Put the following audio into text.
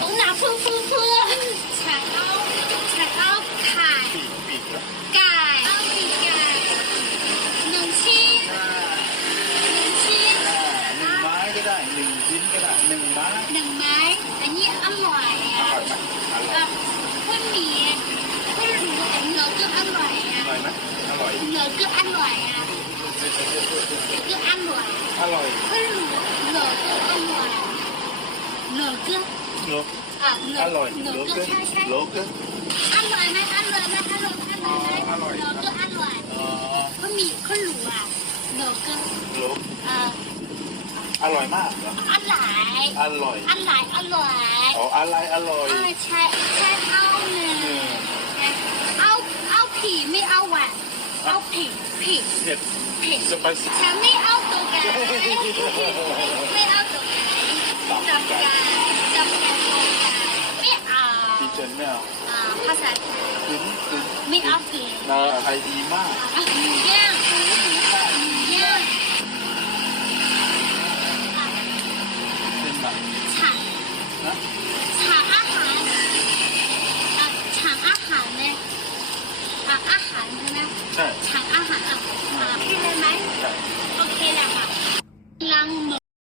ต้องหนาเพื่อเพื่อเพื่อฉันเอาฉันเอาไข่ไก่เอาปีกไก่หนึ่งชิ้นหนึ่งชิ้นหนึ่งไม้ก็ได้หนึ่งชิ้นก็ได้หนึ่งไม้หนึ่งไม้อันนี้อร่อยอะร่อยไหมอร่อยกับข้าวเหมูแต่เนื้อก็อร่อยอะอร่อยไหมอร่อยเนื้อก็อร่อยอะก็อร่อยอร่อยก็รู้นื้อก็อร่อยเนื้อ เนาะอะเนื้ออร่อยเนื้อโลก็เกอร์ใช่ใช่โลเกอร์อร่อยไหมอร่อยไหมอร่อยไหมอร่อยไหมอ๋ออร่อยเนื้อก็อร่อยอ๋อก็มีข้าวหลูอะเนื้อก็โลเอ่ออร่อยมากเหรออร่อยอร่อย อร่อยอร่อยอ๋ออะไรอร่อย เออใช่ใช่เอาเนื้เอออเอาเอาผีไม่เอาหวานเอาผีผีเผ็ดผี สไปซี่ ฉันไม่เอาตัวไก่ไม่เอาตัวไก่จับไก่จับไก่ตัวไก่ไม่เอา ดีเจนไม่เอาอ่าภาษาไทยกึ้นกึ้นไม่เอาเกลือนาไทยดีมากอะหมูย่างหมูย่างหมูย่างเป็นแบบฉันนะฉันอาหารอะฉันอาหารเนี่ยอะอาหารใช่ไหมใช่ฉันอาหารอะ